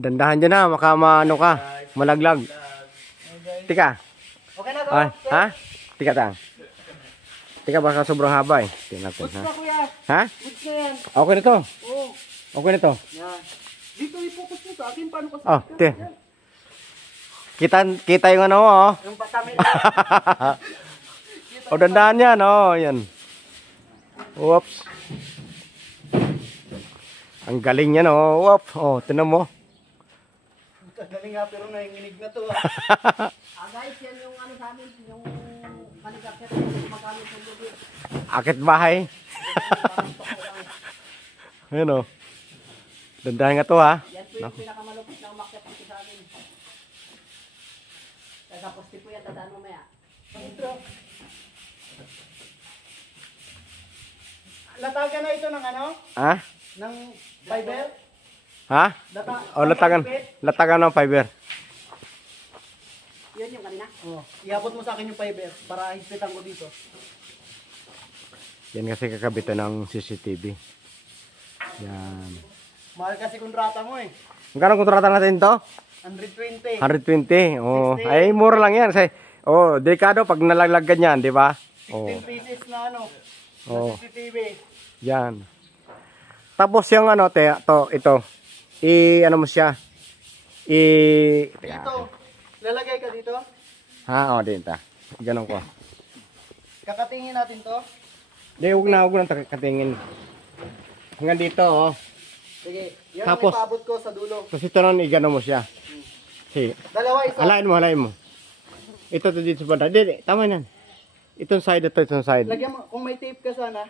Dandahan dyan na, maka maano ka, malaglag. Tika. Okay na to? Ay, ha? Tika tang. Tika baka sobrang haba eh. Tingnan natin, ha? Ha? Okay na to. Okay na to. Yan. Dito i-focus mo sa akin, paano kasi? Oh, kita yung ano mo, oh. Yung patamay. O, dandahan yan, oh, yan. Whoops. Ang galing yan, oh. Whoop. Oh, tinan mo. Galing nga, pero nanginginig na to. Guys, yan yung ano sa amin, yung maligakit yung magamit ng lubi. Akit bahay. Ayan, oh. Dandahan nga to, ha. Yan po yung pinakamalupit na umakyat dito sa amin. Kaya sa poste po yan, tadaan mo maya. Latagan na ito ng ano? Ha? Ng fiber? Ha? O, latagan ng fiber. Yun yung kanina. Oh, iabot mo sa akin yung fiber para higpitan ko dito. Yan kasi kakabitan ng CCTV. Yan. Mahal kasi kontrata mo eh. Magkano kontrata natin to? 120. 120. Oh, 60. ay mura lang yan. Oh, delikado pag nalaglag ganyan, di ba? Oh. 16 pieces na ano. Oh. Na CCTV. Yan. Tapos yung ano, ito. Ano mo siya? Dito. Lalagay ka dito. Ha, oh, din ta. Ganun ko. Kakatingin natin to. Di, huwag na katingin. Hanggang dito, oh. Sige. Yan Tapos, ang ipabot ko sa dulo. Tapos ito nun, igano mo siya. Sige. Dalawa isa. Halain mo. Ito to dito sa banda. Di, tama yan. Itong side, itong side. Lagyan mo, kung may tape ka sana.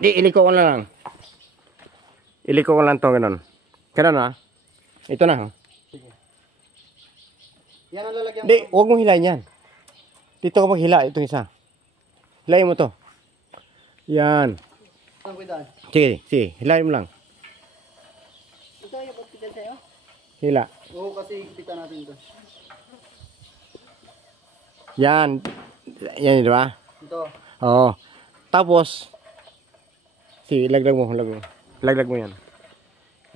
Di, iliko ko lang. Iliko ko lang to, ganun. Ganun, ha? Ito na, ha? Sige. Yan ang lalagyan mo. Di, huwag mong hilahin yan. Dito ka maghila, itong isa. Hilahin mo to. Yan. Ang kuidaan. Sige, hilahin mo lang. Ito yung pagpitan sa'yo. Hila. Oo, kasi higpitan natin to. Yan. Yan, di ba? Ito. Oo. Tapos, sige, laglag mo. Laglag mo yan.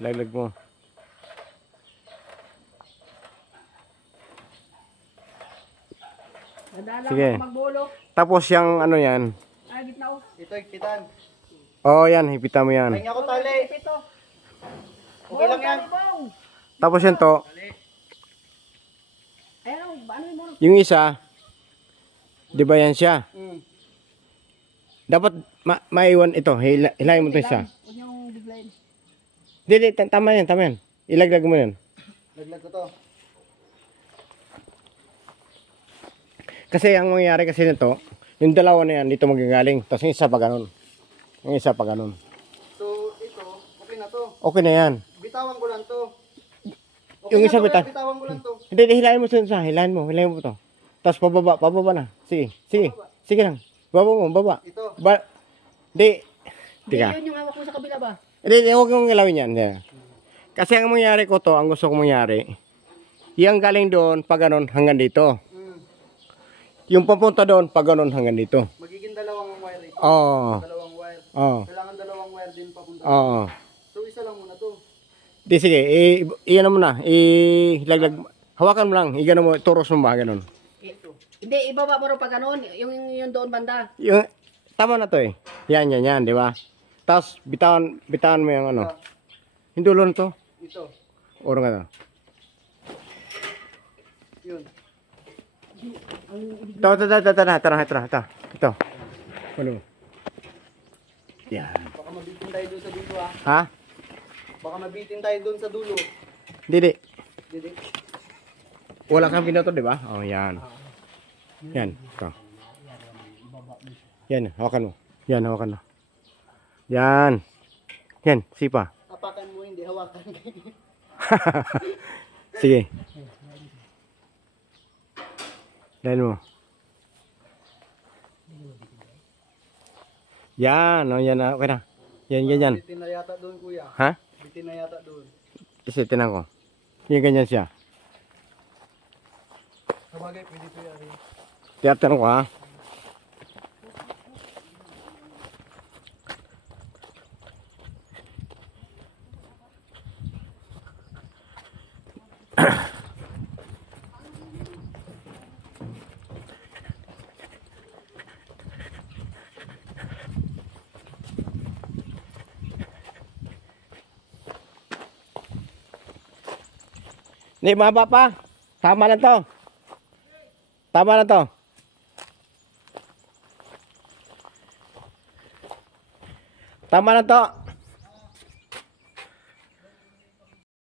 Laglag mo. Nadala Sige. mo magbulok. Tapos yung ano yan. Ay, gitna ko. Ito higpitan. Oo, yan. Hipitan mo yan. Pahinga ko tali. Ito. Okay lang yan. Tapos yan to. Ayun, ano yung muna? Yung isa, di ba yan siya? Dapat maiwan ito. Hilahin mo ito isa. Huwag niyong biglayin. Hindi, tama yan. Ilaglag mo yan. Laglag ko to. Kasi ang mangyayari kasi nito, yung dalawa na yan, dito magagaling. Tapos yung isa pa ganun. Yung isa pa ganun. So, ito, okay na to. Okay na yan. Bitawan ko lang to. Okay Yung na isa to, bitawan. bitawan ko lang to. Hindi, hilahin mo sa hilahin mo to. Tapos pababa na. Sige lang. Baba. Ito. Di. Hindi, Tika. yun yung hawak mo sa kabila ba? Hindi, huwag mong galawin yan. Hindi. Kasi ang mangyari ko to, ang gusto kong mangyari, yung galing doon, pag ganun, hanggang dito. Yung papunta doon, pag ganun, hanggang dito. Magiging dalawang wire ito. Oo. Dalawang wire. Oo. Kailangan dalawang wire din papunta. Oo. So, isa lang muna to. Di, sige. Iyan mo na. Ilaglag. Hawakan mo lang. Igano mo. Turos mo ba? Ganun. Hindi, ibaba mo rin pa ganun. Yung doon banda. Yung, tama na to eh. Yan. Di ba? Tapos, bitawan mo yung ano. Yung dulo na to. Ito. Oro nga to. Yun. Ito. Ano? Yan. Baka mabitin tayo dun sa dulo ha. Ha? Baka mabitin tayo dun sa dulo. Didi. Didi. Wala kang binato, di ba? Oh, yan. Yan. Ito. Yan. Hawakan mo. Yan. Hawakan mo. Yan. Yan. Sipa. Apakan mo, hindi hawakan. Sige. Dahil mo. Yan. Oh, yan. Okay na. Yan. Bitin na yata doon, kuya. Ha? Bitin na yata doon. Kasi tinan ko. Yung ganyan siya. Sabagay, pwede to yan. Tiyatin ko ha. Hindi, maba pa. Tama na to. Tama na to. Tama na to.